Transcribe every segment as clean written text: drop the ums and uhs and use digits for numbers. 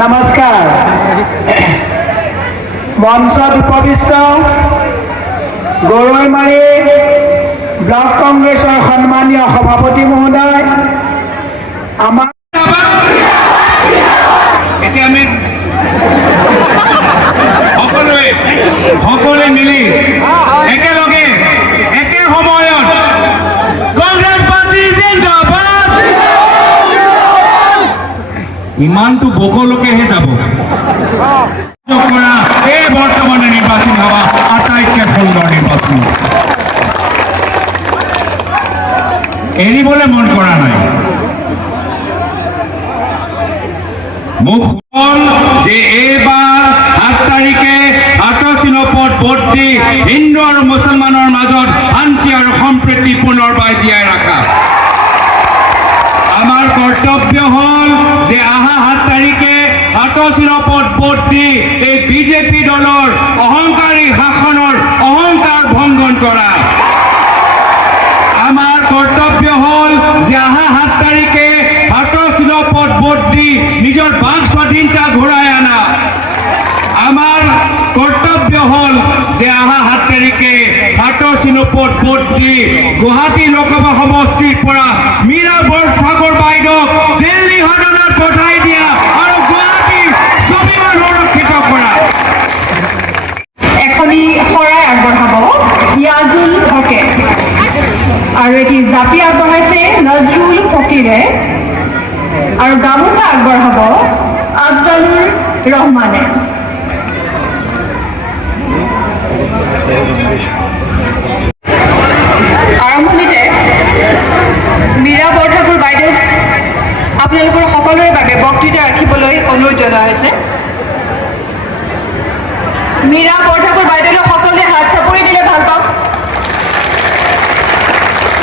নমস্কাৰ। মঞ্চত উপবিষ্ট গৰৈমাৰী ব্লক কংগ্ৰেছৰ সন্মানীয় সভাপতি মহোদয়, আমাৰ এতিয়া আমি সকলোৱে মিলি একেলগে একে সময়ত কংগ্ৰেছ পাৰ্টি জিন্দাবাদ, ইমানটো বকলৈকেহে যাব এই বৰ্তমানে নিৰ্বাচন হোৱা আটাইতকৈ সুন্দৰ নিৰ্বাচন এৰিবলৈ মন কৰা নাই। মোক হ'ল যে এইবাৰ 7 তাৰিখে 28 পদ ভোট দি হিন্দু আৰু মুছলমানৰ মাজত শান্তি আৰু সম্প্ৰীতি পুনৰবাৰ জীয়াই ৰখা। আমাৰ কৰ্তব্য হ'ল যে অহা 7 তাৰিখে 28 পদ ভোট দি এই বিজেপি দলৰ অহংকাৰী শাসনৰ অহংকাৰ ভংগন কৰা। আমাৰ কৰ্তব্য হ'ল যে অহা 7 তাৰিখে 28 পদ ভোট দি নিজৰ বাক স্বাধীনতা ঘূৰাই আনা। আমাৰ কৰ্তব্য হ'ল যে অহা 7 তাৰিখে 28 পদ ভোট দি গুৱাহাটী লোকসভা সমষ্টিৰ পৰা মীৰা বৰঠাকুৰ বাইদেউক দিল্লী সদনত পঠাই দিয়া আৰু গুৱাহাটীৰ স্বাভিমান সুৰক্ষিত কৰা। এখনি শৰাই আগবঢ়াব ইয়াজুল হকে আৰু এটি জাপি আগবঢ়াইছে নজৰুল ফকীৰে আৰু গামোচা আগবঢ়াব আফজালুৰ ৰহমানে। আৰম্ভণিতে মীৰা বৰঠাকুৰ বাইদেউক আপোনালোকৰ সকলোৰে বাবে বক্তৃতা ৰাখিবলৈ অনুৰোধ জনোৱা হৈছে। মীৰা বৰঠাকুৰ বাইদেউলৈ সকলোৱে হাত চাপৰি দিলে ভাল পাম।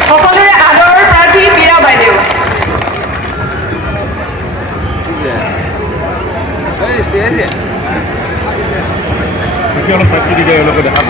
সকলোৰে আদৰৰ প্ৰাৰ্থী মীৰা বাইদেউ। অলপ দেখা